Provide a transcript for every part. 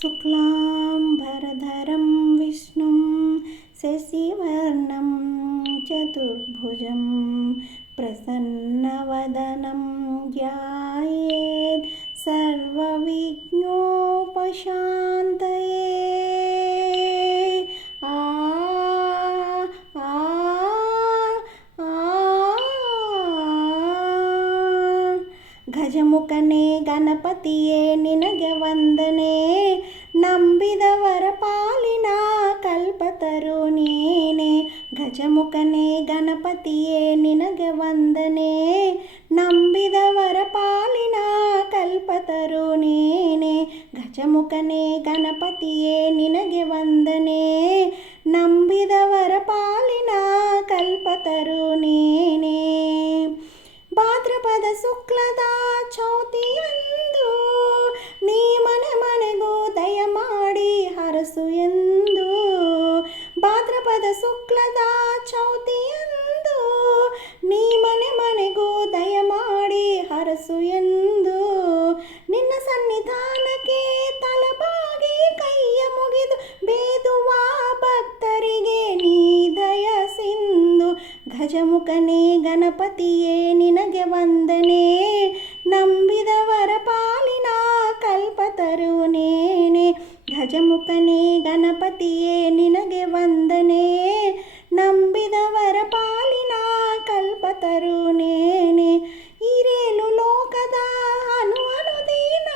शुक्लाम्बरधरं विष्णुं शशिवर्णं चतुर्भुजं प्रसन्नवदनं ध्यायेत् सर्वविघ्नोपशान्तये। ಗಜಮುಖನೇ ಗಣಪತಿಯೇ ನಿನಗೆ ವಂದನೆ, ನಂಬಿದವರ ಪಾಲಿನ ಕಲ್ಪತರು ನೀನೆ. ಗಜಮುಖನೇ ಗಣಪತಿಯೇ ನಿನಗೆ ವಂದನೆ, ನಂಬಿದವರ ಪಾಲಿನ ಕಲ್ಪತರು ನೀನೆ. ಗಜಮುಖನೇ ಗಣಪತಿಯೇ ನಿನಗೆ ವಂದನೆ, ನಂಬಿದವರ ಪಾಲಿನ ಕಲ್ಪತರು ನೀನೆ. ಭಾದ್ರಪದ ಶುಕ್ಲದ ಚೌತಿಯಂದು ನೀ ಮನೆ ಮನೆಗೂ ದಯ ಮಾಡಿ ಹರಸು ಎಂದು. ಭಾದ್ರಪದ ಶುಕ್ಲದ ಚೌತಿಯಂದು ನೀ ಮನೆ ಮನೆಗೂ ದಯ ಮಾಡಿ ಹರಸು ಎಂದು. ನಿನ್ನ ಸನ್ನಿಧಾನಕ್ಕೆ ತಲೆಬಾಗಿ ಕೈಯ ಮುಗಿದು ಬೇದುವ ಭಕ್ತರಿಗೆ ನೀ ದಯ ಸಿಂಧು. ಗಜಮುಖನೇ ಗಣಪತಿಯೇ ನಿನಗೆ ವಂದನೆ, ನಂಬಿದವರ ಪಾಲಿನ ಕಲ್ಪತರು ನೀನೆ. ಗಜಮುಖನೇ ಗಣಪತಿಯೇ ನಿನಗೆ ವಂದನೆ, ನಂಬಿದವರ ಪಾಲಿನ ಕಲ್ಪತರು ನೀನೆ. ಈರೇಳು ಲೋಕದ ಅನುದಿನ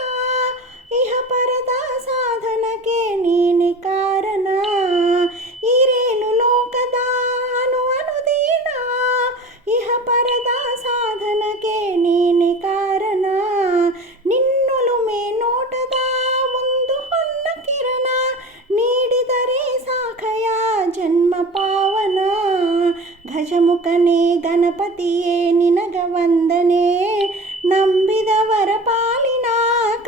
ಇಹ ಪರದ ಸಾಧನಕ್ಕೆ ನೀನೆ ಕಾರಣ. ಈರೇಳು ಲೋಕದ ಅನುದಿನ ಇಹ ಪರದ ಸಾಧನಕ್ಕೆ ನೀನೆ ಕಾರಣ. ನಿನ್ನೊಲುಮೆ ನೋಟದ ಒಂದು ಹೊನ್ನ ಕಿರಣ ನೀಡಿದರೆ ಸಾಕಯ ಜನ್ಮ ಪಾವನ. ಗಜಮುಖನೇ ಗಣಪತಿಯೇ ನಿನಗ ವಂದನೆ, ನಂಬಿದವರ ಪಾಲಿನ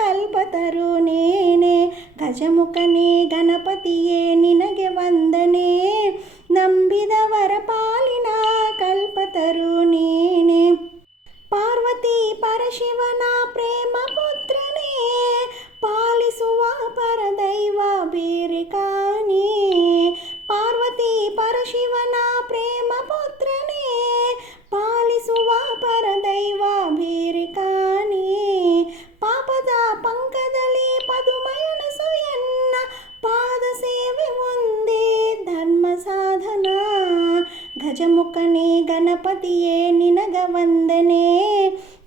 ಕಲ್ಪತರು ನೀನೆ. ಗಜಮುಖನೇ ಗಣಪತಿಯೇ ನಿನಗೆ ವಂದನೆ, ನಂಬಿದವರ ಪಾಲಿನ ಕಲ್ಪತರು ನೀನೆ. ಪಾರ್ವತಿ ಪರಶಿವನ ಪ್ರೇಮ ಪುತ್ರನೇ, ಪಾಲಿಸುವ ಪರದೈವ ಬೀರಿಕಾನಿ. ಪಾರ್ವತಿ ಪರಶಿವನ ಪ್ರೇಮ ಪುತ್ರನೇ, ಪಾಲಿಸುವ ಪರದೈವ ಬೀರಿಕಾನಿ. ಪಾಪದ ಪಂಕದಲ್ಲಿ ಪದುಮಯನ ಸುಯನ್ನ ಪಾದ ಸೇವೆ ಒಂದೇ ಧರ್ಮ ಸಾಧನ. ಗಜಮುಖನೇ ಗಣಪತಿಯೇ ನಿನಗ ವಂದನೆ,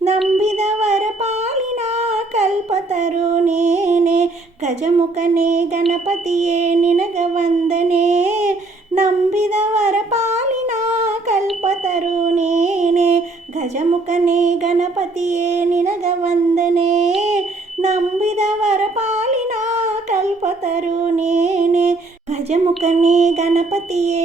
ನಂಬಿದವರ ಪಾಲಿನ ಕಲ್ಪತರು ನೀನೆ. ಗಜಮುಖನೇ ಗಣಪತಿಯೇ ನಿನಗ ವಂದನೆ, ನಂಬಿದವರ ಪಾಲಿನ ಕಲ್ಪತರು ನೀನೆ. ಗಜಮುಖನೇ ಗಣಪತಿಯೇ ನಿನಗ ವಂದನೆ, ನಂಬಿದವರ ಪಾಲಿನ ಕಲ್ಪತರು ನೀನೆ. ಗಜಮುಖನೇ ಗಣಪತಿಯೇ